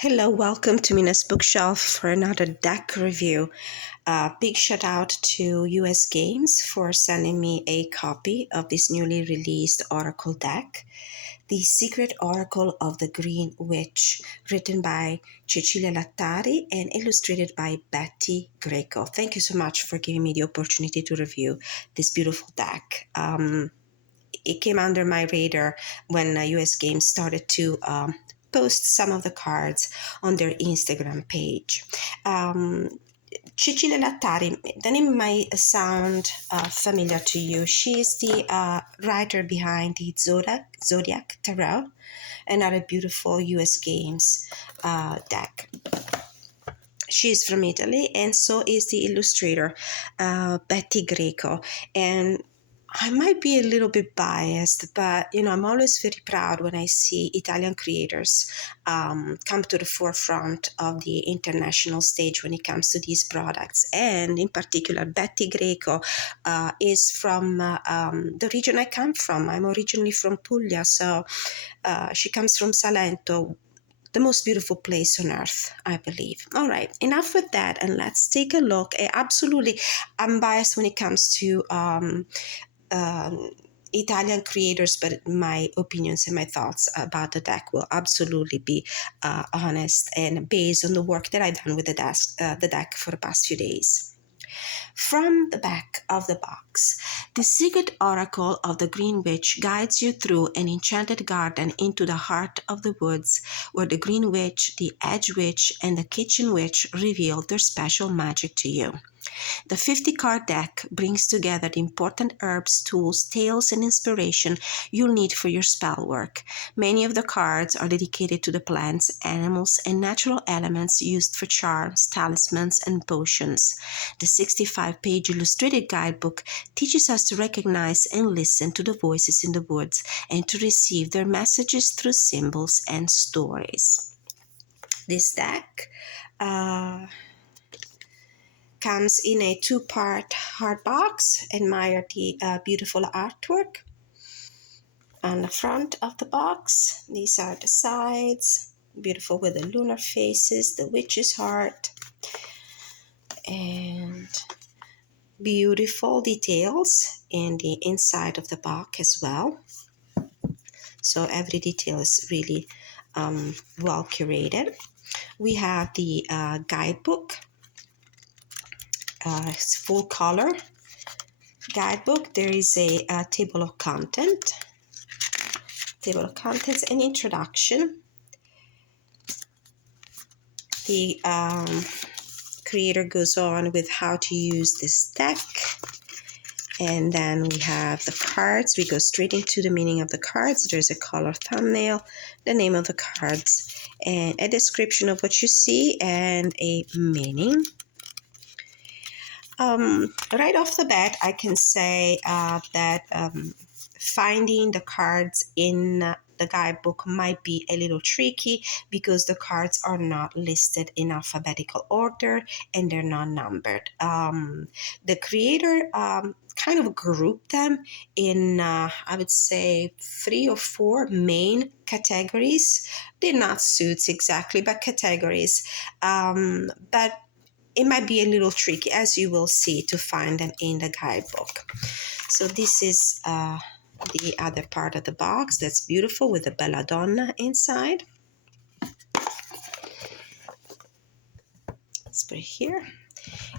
Hello, welcome to Mina's Bookshelf for another deck review. Big shout out to US Games for sending me a copy of this newly released Oracle deck, The Secret Oracle of the Green Witch, written by Cecilia Lattari and illustrated by Betti, Greco. Thank you so much for giving me the opportunity to review this beautiful deck. It came under my radar when US Games started to post some of the cards on their Instagram page. Cecilia Lattari, the name might sound familiar to you. She is the writer behind the Zodiac Tarot, another beautiful US Games deck. She is from Italy, and so is the illustrator, Betti Greco. And I might be a little bit biased, but I'm always very proud when I see Italian creators come to the forefront of the international stage when it comes to these products. And in particular, Betti Greco is from the region I come from. I'm originally from Puglia, so she comes from Salento, the most beautiful place on earth, I believe. All right, enough with that, and let's take a look. Absolutely, I'm biased when it comes to Italian creators, but my opinions and my thoughts about the deck will absolutely be honest and based on the work that I've done with the deck for the past few days. From the back of the box, the secret oracle of the Green Witch guides you through an enchanted garden into the heart of the woods, where the Green Witch, the Edge Witch, and the Kitchen Witch reveal their special magic to you. The 50-card deck brings together the important herbs, tools, tales, and inspiration you'll need for your spell work. Many of the cards are dedicated to the plants, animals, and natural elements used for charms, talismans, and potions. The 65-page illustrated guidebook teaches us to recognize and listen to the voices in the woods and to receive their messages through symbols and stories. This deck comes in a two-part hard box. Admire the beautiful artwork on the front of the box. These are the sides, beautiful with the lunar faces, the witch's heart, and beautiful details in the inside of the box as well. So every detail is really well curated. We have the guidebook. It's full color guidebook. There is a table of contents, an introduction. The creator goes on with how to use this deck, and then we have the cards. We go straight into the meaning of the cards. There's a color thumbnail, the name of the cards, and a description of what you see, and a meaning. Right off the bat, I can say that finding the cards in the guidebook might be a little tricky because the cards are not listed in alphabetical order and they're not numbered. The creator kind of grouped them in, I would say, 3 or 4 main categories. They're not suits exactly, but categories. But it might be a little tricky, as you will see, to find them in the guidebook. So this is the other part of the box that's beautiful with the belladonna inside. Let's put it here.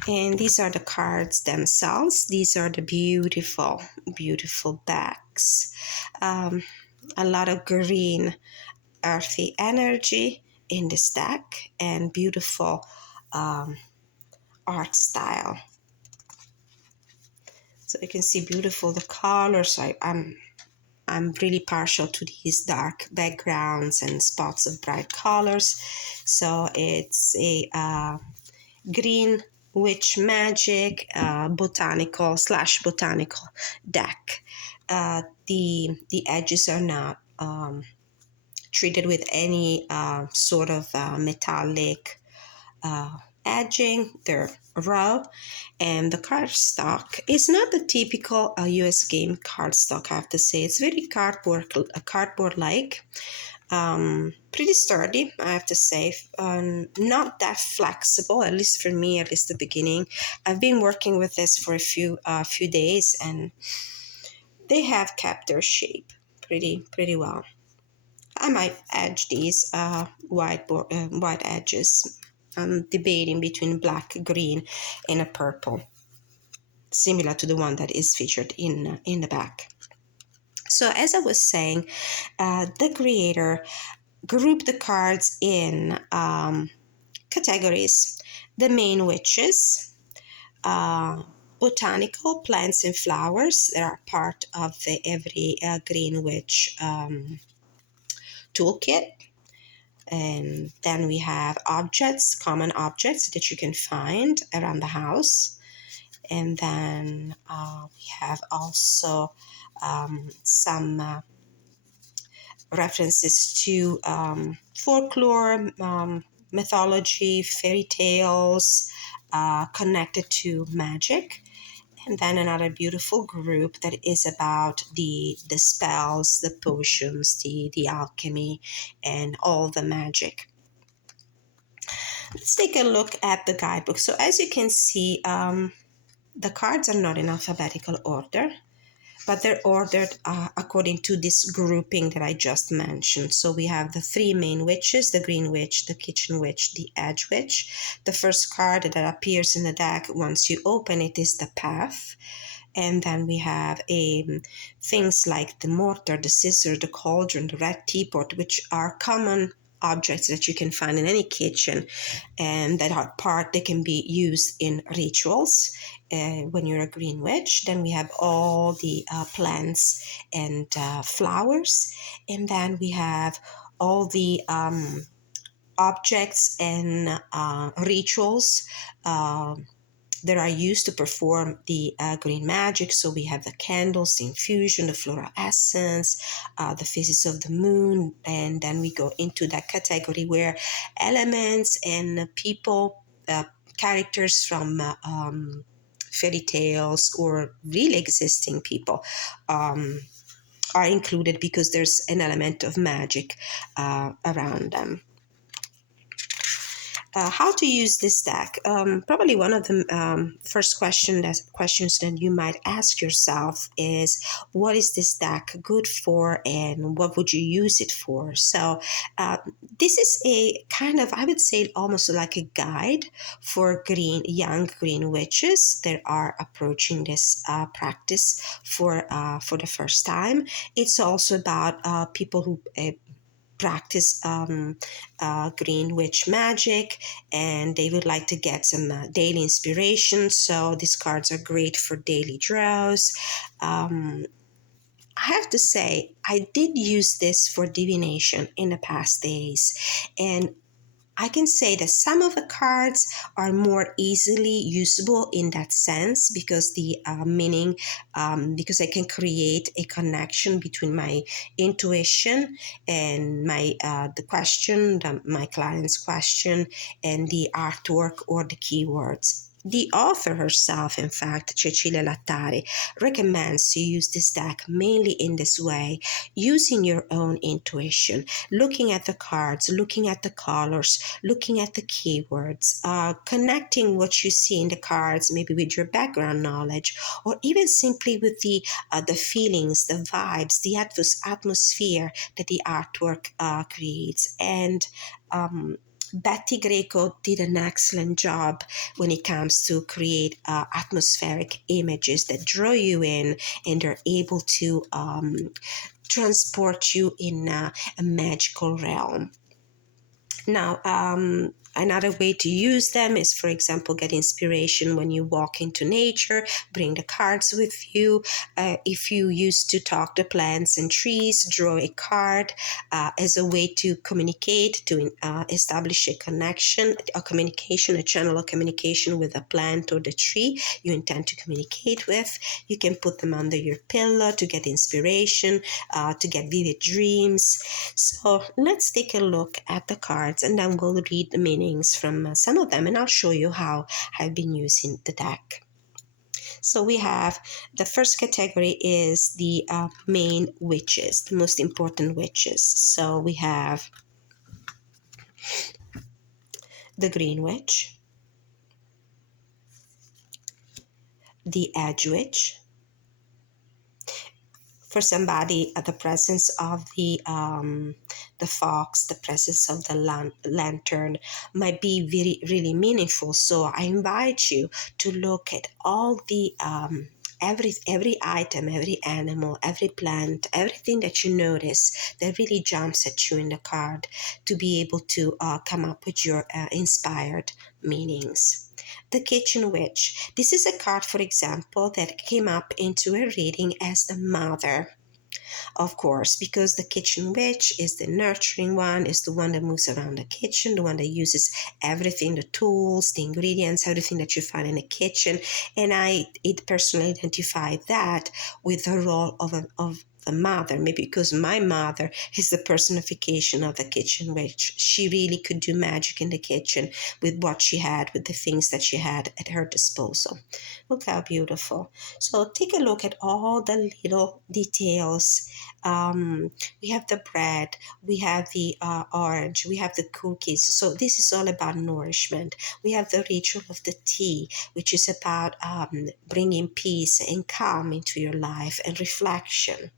And these are the cards themselves. These are the beautiful, beautiful backs. A lot of green, earthy energy in this deck and beautiful art style. So you can see beautiful the colors. I'm really partial to these dark backgrounds and spots of bright colors. So it's a green witch magic botanical deck. The edges are not treated with any sort of metallic edging. They're raw, and the cardstock is not the typical US game cardstock. I have to say, it's very cardboard like. Pretty sturdy, I have to say. Not that flexible, at least for me, at least the beginning. I've been working with this for a few days, and they have kept their shape pretty well. I might edge these white edges. I'm debating between black, green, and a purple, similar to the one that is featured in the back. So as I was saying, the creator grouped the cards in categories: the main witches, uh, botanical plants and flowers that are part of every Green Witch toolkit. And then we have objects, common objects that you can find around the house. And then we have also some references to folklore, mythology, fairy tales connected to magic. And then another beautiful group that is about the spells, the potions, the alchemy, and all the magic. Let's take a look at the guidebook. So as you can see, the cards are not in alphabetical order, but they're ordered according to this grouping that I just mentioned. So we have the three main witches: the Green Witch, the Kitchen Witch, the Edge Witch. The first card that appears in the deck once you open it is the Path. And then we have things like the mortar, the scissor, the cauldron, the red teapot, which are common objects that you can find in any kitchen, and that are they can be used in rituals when you're a Green Witch. Then we have all the plants and flowers, and then we have all the objects and rituals that are used to perform the green magic. So we have the candles, the infusion, the fluorescence, the phases of the moon, and then we go into that category where elements and people, characters from fairy tales or really existing people are included, because there's an element of magic around them. How to use this deck? Probably one of the first questions that you might ask yourself is, what is this deck good for, and what would you use it for? So this is a kind of, I would say, almost like a guide for young green witches that are approaching this practice for the first time. It's also about people who practice green witch magic, and they would like to get some daily inspiration. So these cards are great for daily draws. I have to say, I did use this for divination in the past days, and I can say that some of the cards are more easily usable in that sense, because the meaning, because I can create a connection between my intuition and my client's question, and the artwork or the keywords. The author herself, in fact, Cecilia Lattari, recommends to use this deck mainly in this way, using your own intuition, looking at the cards, looking at the colors, looking at the keywords, connecting what you see in the cards maybe with your background knowledge, or even simply with the feelings, the vibes, the atmosphere that the artwork creates. And Betti Greco did an excellent job when it comes to create atmospheric images that draw you in, and are able to transport you in a magical realm. Now, another way to use them is, for example, get inspiration when you walk into nature. Bring the cards with you. If you used to talk to plants and trees, draw a card as a way to communicate, to establish a connection, a communication, a channel of communication with the plant or the tree you intend to communicate with. You can put them under your pillow to get inspiration, to get vivid dreams. So let's take a look at the cards, and then we'll read the meanings from some of them, and I'll show you how I've been using the deck. So we have the first category is the main witches, the most important witches. So we have the green witch, the edge witch. For somebody, the presence of the fox, the presence of the lantern might be very really meaningful. So I invite you to look at all the every item, every animal, every plant, everything that you notice that really jumps at you in the card, to be able to come up with your inspired meanings. The Kitchen Witch. This is a card, for example, that came up into a reading as the mother, of course, because the kitchen witch is the nurturing one, is the one that moves around the kitchen, the one that uses everything, the tools, the ingredients, everything that you find in the kitchen. And it personally identify that with the role of the mother, maybe because my mother is the personification of the kitchen witch. She really could do magic in the kitchen with what she had, with the things that she had at her disposal. Look how beautiful. So take a look at all the little details. We have the bread, we have the orange, we have the cookies. So this is all about nourishment. We have the ritual of the tea, which is about bringing peace and calm into your life and reflection.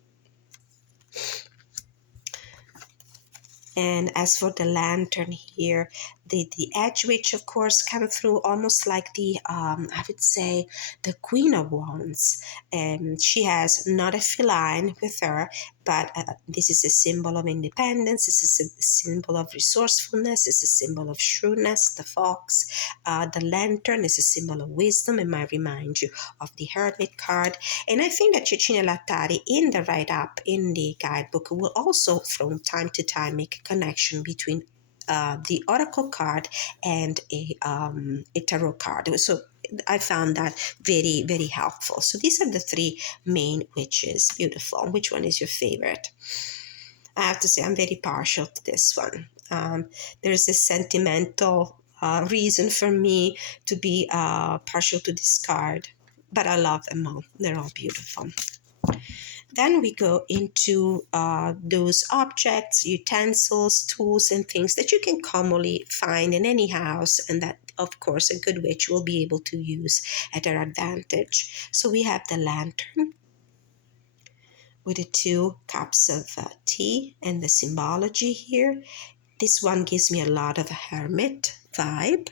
And as for the lantern here, the edge witch, of course, comes through almost like the, I would say, the Queen of Wands. And she has not a feline with her, but this is a symbol of independence. This is a symbol of resourcefulness. It's a symbol of shrewdness, the fox. The lantern is a symbol of wisdom and might remind you of the Hermit card. And I think that Cecilia Lattari, in the write-up, in the guidebook, will also from time to time make a connection between the oracle card and a tarot card. So I found that very, very helpful. So these are the three main witches. Beautiful. Which one is your favorite? I have to say I'm very partial to this one. There's a sentimental reason for me to be partial to this card, but I love them all. They're all beautiful. Then we go into those objects, utensils, tools, and things that you can commonly find in any house, and that, of course, a good witch will be able to use at her advantage. So we have the lantern with the 2 cups of tea and the symbology here. This one gives me a lot of a hermit vibe.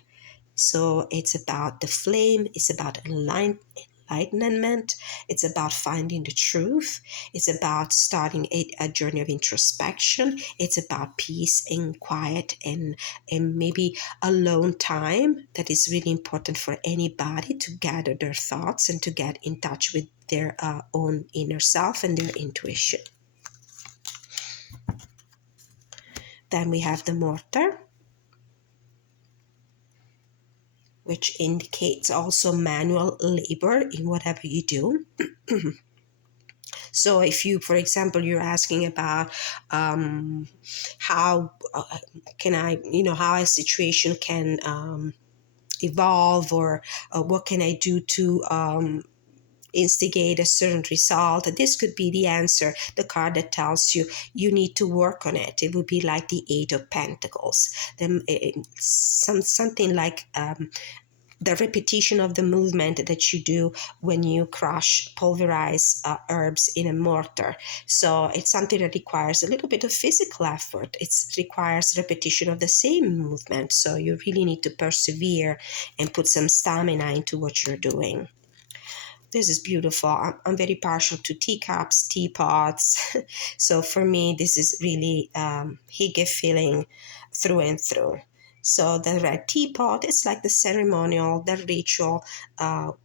So it's about the flame, it's about enlightenment, it's about finding the truth, it's about starting a journey of introspection, it's about peace and quiet and maybe alone time that is really important for anybody to gather their thoughts and to get in touch with their own inner self and their intuition. Then we have the mortar, which indicates also manual labor in whatever you do. So if you, for example, you're asking about how can I, how a situation can evolve, or what can I do to instigate a certain result, this could be the answer, the card that tells you you need to work on it. It would be like the 8 of Pentacles, then something like the repetition of the movement that you do when you crush, pulverize herbs in a mortar. So it's something that requires a little bit of physical effort. It requires repetition of the same movement. So you really need to persevere and put some stamina into what you're doing. This is beautiful. I'm very partial to teacups, teapots. So for me, this is really hygge feeling through and through. So the red teapot, it's like the ceremonial, the ritual,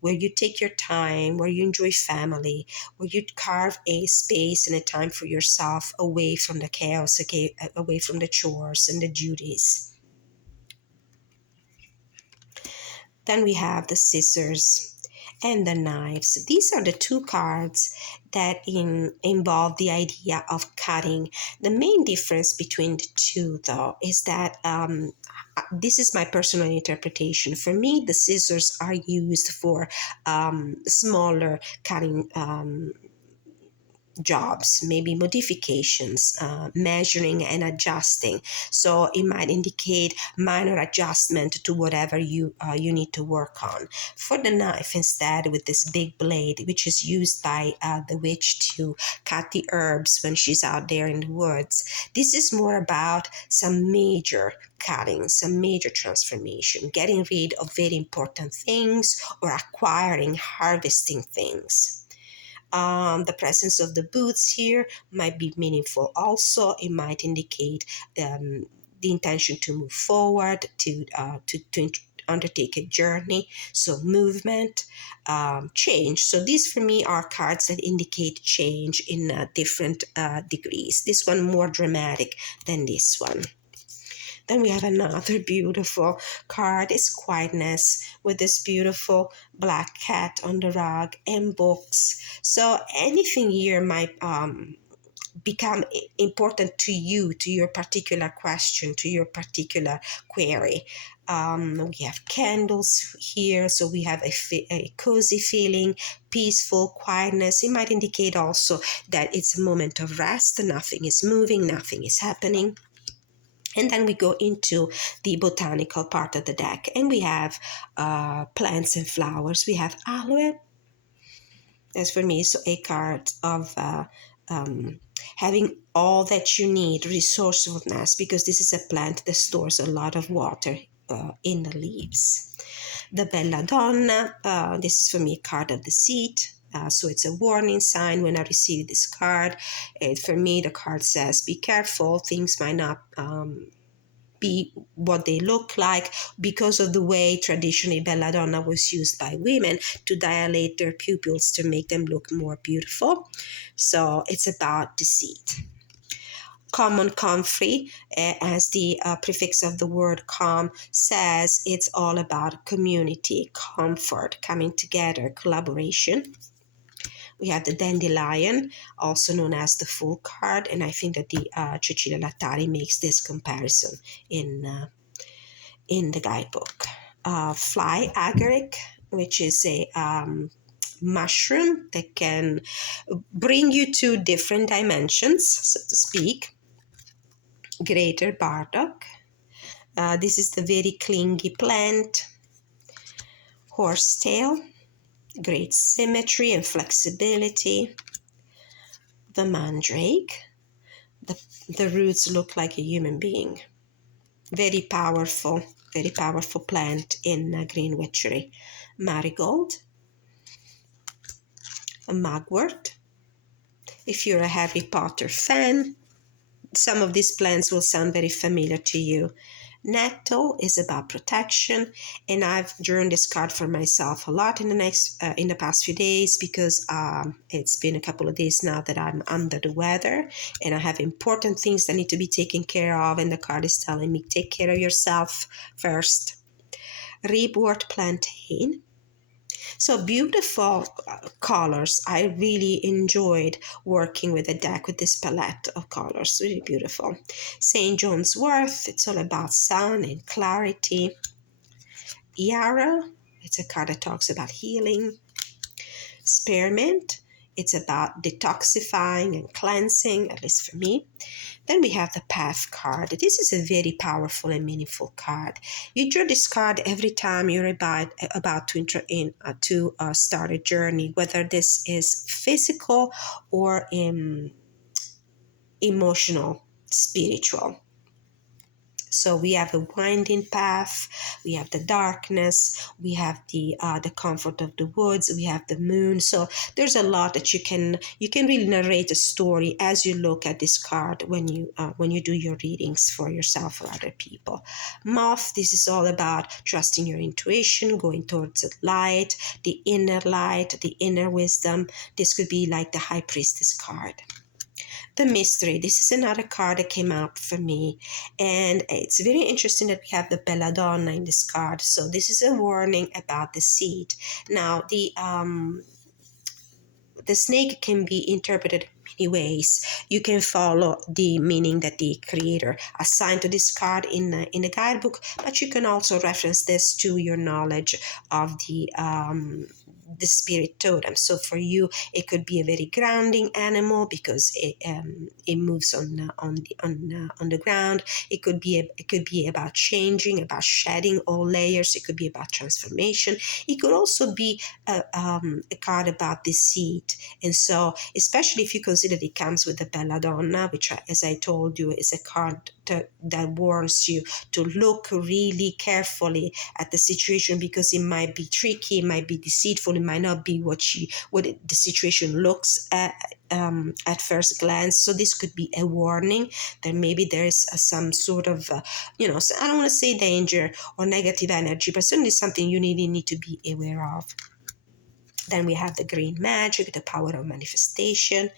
where you take your time, where you enjoy family, where you carve a space and a time for yourself away from the chaos, away from the chores and the duties. Then we have the scissors. and the Knives. These are the two cards that involve the idea of cutting. The main difference between the two, though, is that this is my personal interpretation. For me, the scissors are used for smaller cutting jobs, maybe modifications, measuring and adjusting. So it might indicate minor adjustment to whatever you need to work on. For the knife, instead, with this big blade, which is used by the witch to cut the herbs when she's out there in the woods, this is more about some major cutting, some major transformation, getting rid of very important things or acquiring, harvesting things. The presence of the boots here might be meaningful also. It might indicate the intention to move forward, to undertake a journey, so movement, change. So these for me are cards that indicate change in different degrees. This one more dramatic than this one. Then we have another beautiful card, is Quietness, with this beautiful black cat on the rug and books. So anything here might become important to you, to your particular question, to your particular query. We have candles here, so we have a cozy feeling, peaceful quietness. It might indicate also that it's a moment of rest, nothing is moving, nothing is happening. And then we go into the botanical part of the deck, and we have plants and flowers. We have aloe. As for me, so a card of having all that you need, resourcefulness, because this is a plant that stores a lot of water in the leaves. The Belladonna, this is for me a card of deceit. So it's a warning sign when I receive this card. For me, the card says, be careful, things might not be what they look like because of the way traditionally belladonna was used by women to dilate their pupils to make them look more beautiful. So it's about deceit. Common comfrey, as the prefix of the word calm says, it's all about community, comfort, coming together, collaboration. We have the dandelion, also known as the Fool card, and I think that the Cecilia Lattari makes this comparison in the guidebook. Fly agaric, which is a mushroom that can bring you to different dimensions, so to speak. Greater burdock. This is the very clingy plant. Horsetail, great symmetry and flexibility. The mandrake. The roots look like a human being. Very powerful plant in green witchery. Marigold. A mugwort. If you're a Harry Potter fan, some of these plants will sound very familiar to you. Nettle is about protection, and I've drawn this card for myself a lot in the past few days because it's been a couple of days now that I'm under the weather and I have important things that need to be taken care of, and the card is telling me take care of yourself first. Ribwort plantain. So beautiful colors. I really enjoyed working with the deck with this palette of colors. Really beautiful. St. John's Wort. It's all about sun and clarity. Yarrow. It's a card that talks about healing. Spearmint. It's about detoxifying and cleansing, at least for me. Then we have the Path card. This is a very powerful and meaningful card. You draw this card every time you're about to start a journey, whether this is physical or emotional, spiritual. So we have a winding path, we have the darkness, we have the comfort of the woods, we have the moon. So there's a lot that you can really narrate a story as you look at this card when you do your readings for yourself or other people. Moth, this is all about trusting your intuition, going towards the light, the inner wisdom. This could be like the High Priestess card. The mystery. This is another card that came up for me, and it's very interesting that we have the belladonna in this card. So this is a warning about the seed. Now the snake can be interpreted many ways. You can follow the meaning that the creator assigned to this card in the guidebook, but you can also reference this to your knowledge of the spirit totem. So for you, it could be a very grounding animal because it moves on the ground. It could be about changing, about shedding all layers. It could be about transformation. It could also be a card about the seed. And so, especially if you consider it comes with the belladonna, which, as I told you, is a card that warns you to look really carefully at the situation, because it might be tricky, it might be deceitful, it might not be the situation looks at first glance. So this could be a warning that maybe there's some sort of, I don't want to say danger or negative energy, but certainly something you really need to be aware of. Then we have the green magic, the power of manifestation,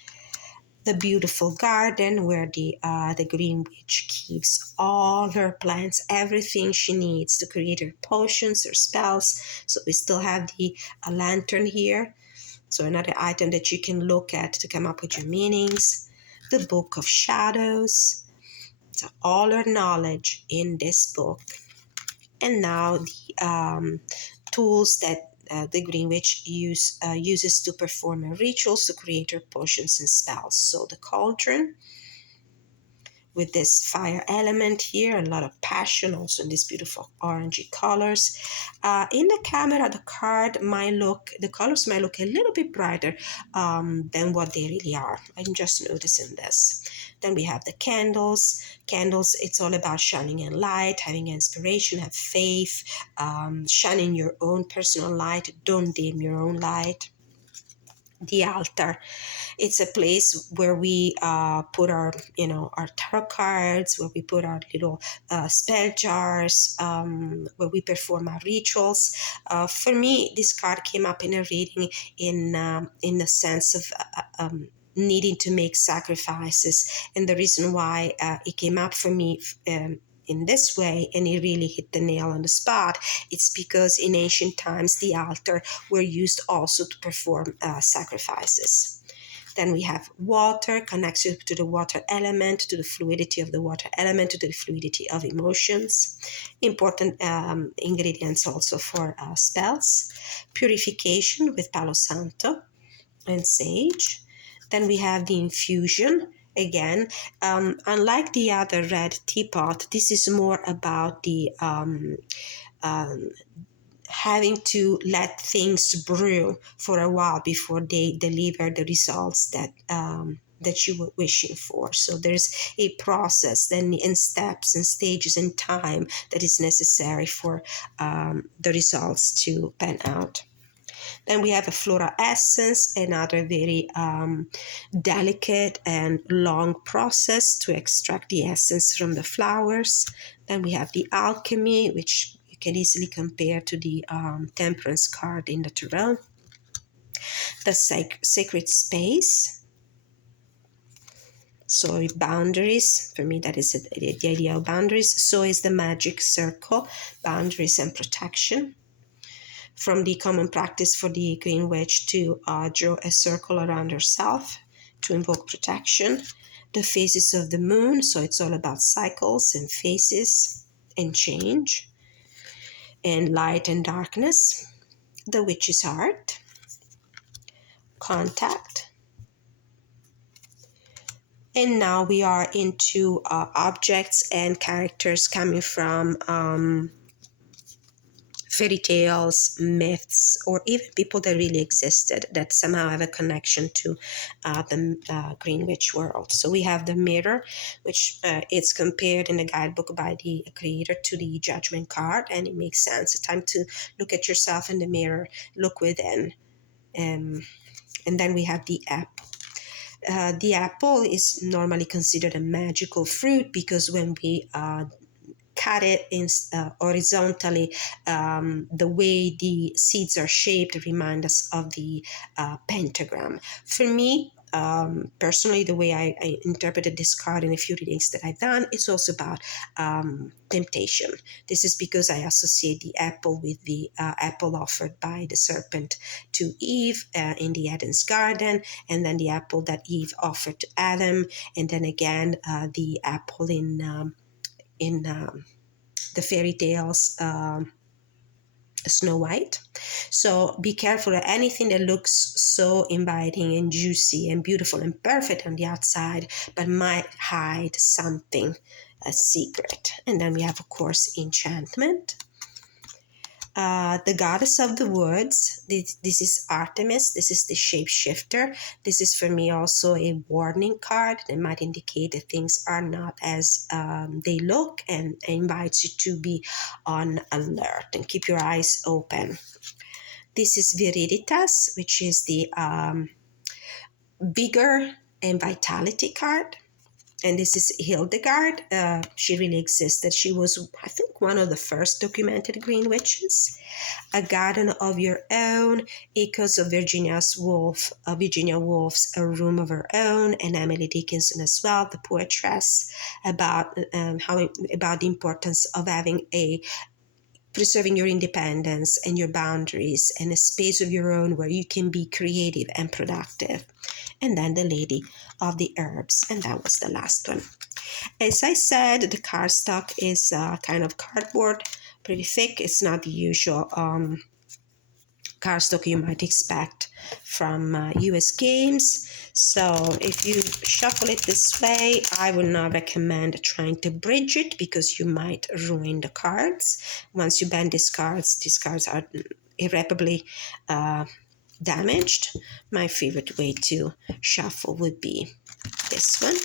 the beautiful garden where the green witch keeps all her plants, everything she needs to create her potions, her spells. So we still have the lantern here. So another item that you can look at to come up with your meanings. The book of shadows. So all her knowledge in this book. And now the tools that the Green Witch uses to perform her rituals to create her potions and spells. So the cauldron with this fire element here, a lot of passion also in these beautiful orangey colors. In the camera, the colors might look a little bit brighter than what they really are. I'm just noticing this. Then we have the candles. Candles, it's all about shining in light, having inspiration, have faith, shining your own personal light, don't dim your own light. The altar, it's a place where we put our tarot cards, where we put our little spell jars, where we perform our rituals. For me, this card came up in a reading in the sense of needing to make sacrifices, and the reason why it came up for me in this way, and it really hit the nail on the spot, it's because in ancient times the altar were used also to perform sacrifices. Then we have water, connects you to the water element, to the fluidity of the water element, to the fluidity of emotions. Important ingredients also for spells. Purification with Palo Santo and sage. Then we have the infusion. Again, unlike the other red teapot, this is more about the having to let things brew for a while before they deliver the results that you were wishing for. So there's a process and steps and stages and time that is necessary for the results to pan out. Then we have a floral essence, another very delicate and long process to extract the essence from the flowers. Then we have the alchemy, which you can easily compare to the temperance card in the tarot. The sacred space. So boundaries, for me that is the idea of boundaries. So is the magic circle, boundaries and protection. From the common practice for the Green Witch to draw a circle around herself to invoke protection. The phases of the moon, so it's all about cycles and phases and change, and light and darkness. The witch's heart, contact. And now we are into objects and characters coming from fairy tales, myths, or even people that really existed that somehow have a connection to the Green Witch world. So we have the mirror, which it's compared in the guidebook by the creator to the judgment card, and it makes sense. It's time to look at yourself in the mirror, look within. And then we have the apple. The apple is normally considered a magical fruit because when we cut it in horizontally, the way the seeds are shaped remind us of the pentagram. For me, Personally, the way I interpreted this card in a few readings that I've done, it's also about temptation. This is because I associate the apple with the apple offered by the serpent to Eve in the Eden's garden, and then the apple that Eve offered to Adam, and then again the apple in the fairy tales. Snow White. So be careful of anything that looks so inviting and juicy and beautiful and perfect on the outside, but might hide something, a secret. And then we have, of course, enchantment. The goddess of the woods. This is Artemis. This is the shapeshifter. This is for me also a warning card that might indicate that things are not as they look, and invites you to be on alert and keep your eyes open. This is Viriditas, which is the vigor and vitality card. And this is Hildegard. She really existed. She was, I think, one of the first documented green witches. A garden of your own, echoes of Virginia Woolf's A Room of Her Own, and Emily Dickinson as well, the poetress, about the importance of having preserving your independence and your boundaries and a space of your own where you can be creative and productive. And then the Lady of the Herbs, and that was the last one. As I said, the cardstock is kind of cardboard, pretty thick. It's not the usual cardstock you might expect from US Games. So if you shuffle it this way, I would not recommend trying to bridge it because you might ruin the cards. Once you bend these cards are irreparably damaged. My favorite way to shuffle would be this one.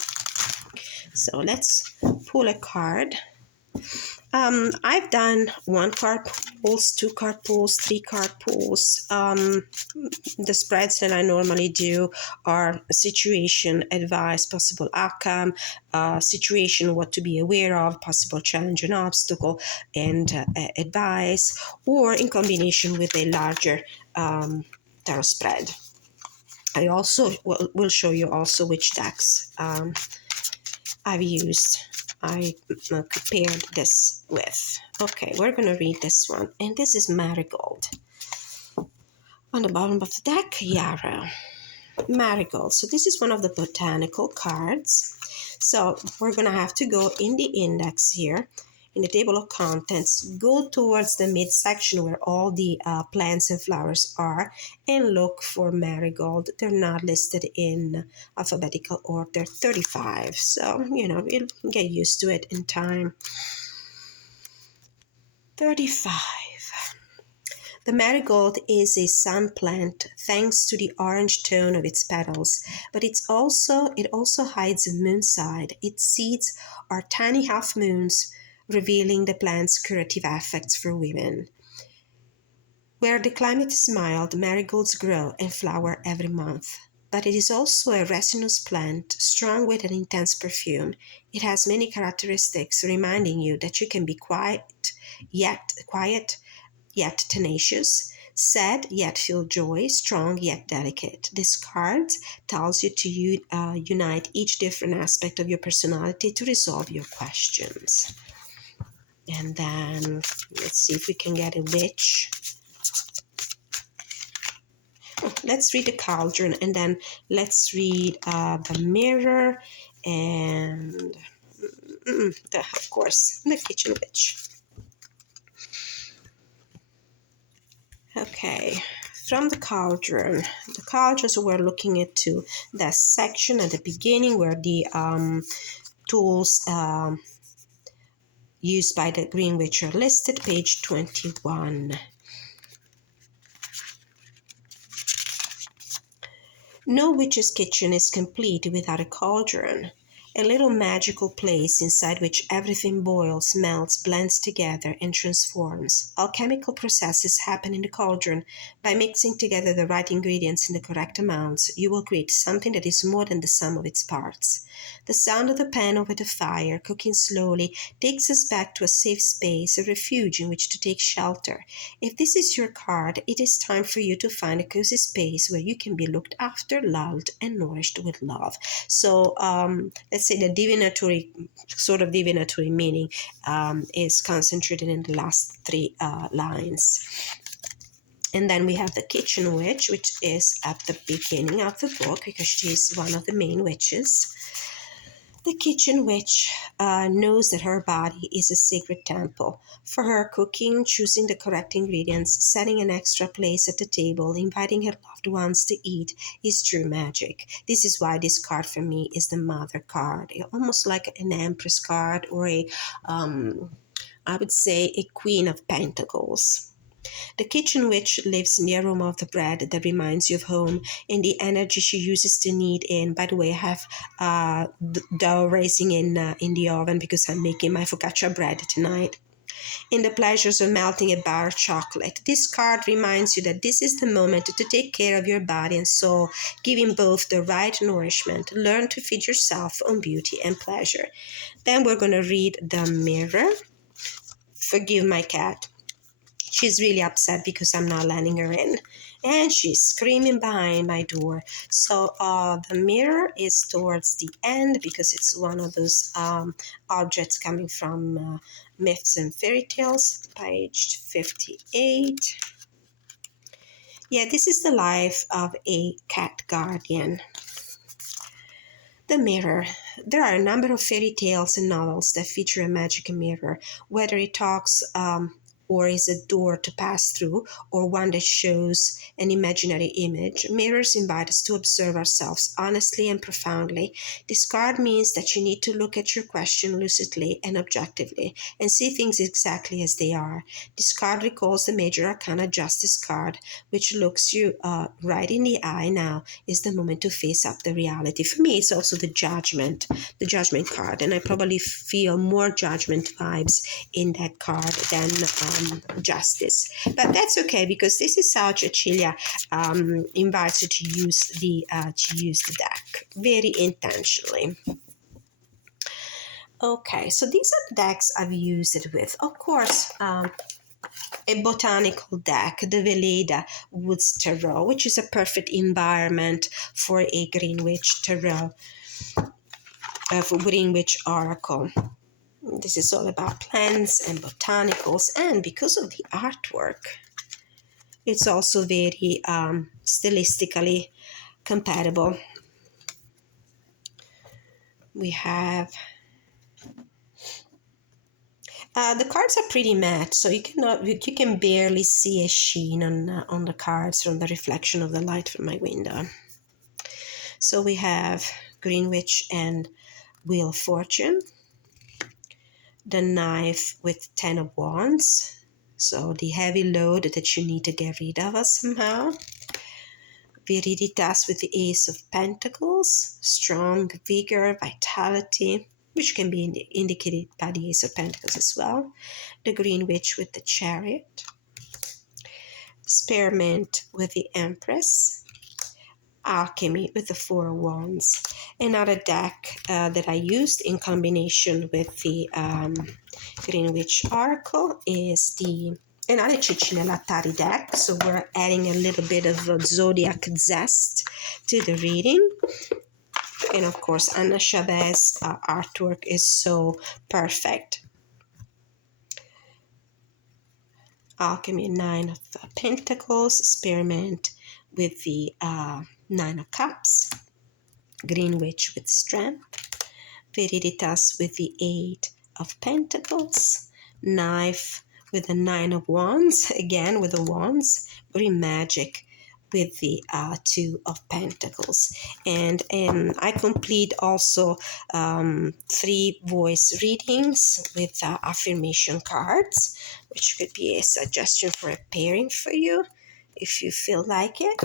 So let's pull a card. I've done 1 card pulls, 2 card pulls, 3 card pulls. The spreads that I normally do are situation, advice, possible outcome, situation, what to be aware of, possible challenge and obstacle, and advice, or in combination with a larger tarot spread. I also will show you also which decks I've used. I prepared this with. Okay, we're going to read this one. And this is Marigold. On the bottom of the deck, Yarrow. Marigold. So this is one of the botanical cards. So we're going to have to go in the index here, in the table of contents, go towards the midsection where all the plants and flowers are, and look for marigold. They're not listed in alphabetical order. 35. So, you'll get used to it in time. 35. The marigold is a sun plant thanks to the orange tone of its petals, but it also hides a moonside. Its seeds are tiny half moons, revealing the plant's curative effects for women. Where the climate is mild, marigolds grow and flower every month. But it is also a resinous plant, strong with an intense perfume. It has many characteristics, reminding you that you can be quiet yet tenacious, sad yet feel joy, strong yet delicate. This card tells you to unite each different aspect of your personality to resolve your questions. And then let's see if we can get a witch. Let's read the cauldron, and then let's read the mirror, and of course the kitchen witch. Okay, from the cauldron. The cauldrons, we're looking into that section at the beginning where the tools used by the Green Witch are listed, page 21. No witch's kitchen is complete without a cauldron. a little magical place inside which everything boils, melts, blends together, and transforms. Alchemical processes happen in the cauldron. By mixing together the right ingredients in the correct amounts, you will create something that is more than the sum of its parts. The sound of the pan over the fire, cooking slowly, takes us back to a safe space, a refuge in which to take shelter. If this is your card, it is time for you to find a cozy space where you can be looked after, lulled, and nourished with love. So let's say the divinatory meaning is concentrated in the last three lines. And then we have the kitchen witch, which is at the beginning of the book because she's one of the main witches. The kitchen witch knows that her body is a sacred temple. For her, cooking, choosing the correct ingredients, setting an extra place at the table, inviting her loved ones to eat is true magic. This is why this card for me is the mother card, almost like an empress card or I would say a queen of pentacles. The kitchen witch lives in the aroma of the bread that reminds you of home, in the energy she uses to knead in. By the way, I have dough raising in the oven because I'm making my focaccia bread tonight. In the pleasures of melting a bar of chocolate. This card reminds you that this is the moment to take care of your body and soul, giving both the right nourishment. Learn to feed yourself on beauty and pleasure. Then we're going to read the mirror. Forgive my cat. She's really upset because I'm not letting her in. And she's screaming behind my door. So the mirror is towards the end because it's one of those objects coming from Myths and Fairy Tales, page 58. Yeah, this is the life of a cat guardian. The mirror. There are a number of fairy tales and novels that feature a magic mirror, whether it talks or is a door to pass through, or one that shows an imaginary image. Mirrors invite us to observe ourselves honestly and profoundly. This card means that you need to look at your question lucidly and objectively and see things exactly as they are. This card recalls the major arcana justice card, which looks you right in the eye. Now is the moment to face up the reality. For me, it's also the judgment card, and I probably feel more judgment vibes in that card than justice. But that's okay because this is how Cecilia invites you to use the deck very intentionally. Okay, so these are the decks I've used it with. Of course, a botanical deck, the Veleda Woods Tarot, which is a perfect environment for a Greenwich Tarot, for Greenwich Oracle. This is all about plants and botanicals, and because of the artwork, it's also very stylistically compatible. We have the cards are pretty matte, so you can barely see a sheen on the cards from the reflection of the light from my window. So we have Greenwich and Wheel of Fortune, the Knife with 10 of Wands, so the heavy load that you need to get rid of somehow. Viriditas with the Ace of Pentacles, strong vigor, vitality, which can be indicated by the Ace of Pentacles as well. The Green Witch with the Chariot. Spearmint with the Empress. Alchemy with the Four of Wands. Another deck that I used in combination with the Green Witch Oracle is another Cecilia Lattari deck, so we're adding a little bit of zodiac zest to the reading. And of course, Anna Chavez artwork is so perfect. Alchemy, Nine of Pentacles, Spearmint with the Nine of Cups, Green Witch with Strength, Viriditas with the Eight of Pentacles, Knife with the Nine of Wands, again with the Wands, Green Magic with the Two of Pentacles. And I complete also 3 voice readings with affirmation cards, which could be a suggestion for a pairing for you if you feel like it.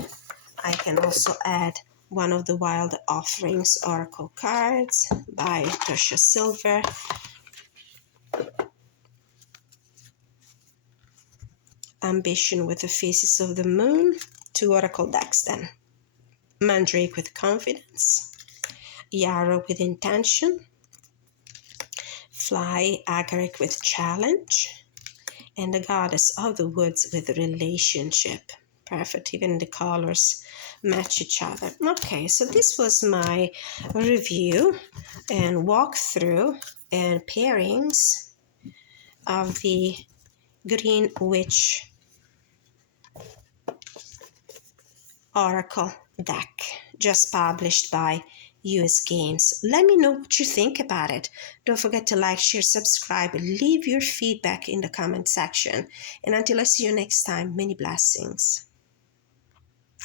I can also add one of the Wild Offerings Oracle cards by Tertia Silver. Ambition with the Faces of the Moon, 2 Oracle decks then. Mandrake with Confidence, Yarrow with Intention, Fly Agaric with Challenge, and the Goddess of the Woods with Relationship. Perfect, even the colors match each other. Okay, so this was my review and walkthrough and pairings of the Green Witch Oracle deck, just published by US Games. Let me know what you think about it. Don't forget to like, share, subscribe, leave your feedback in the comment section. And until I see you next time, many blessings.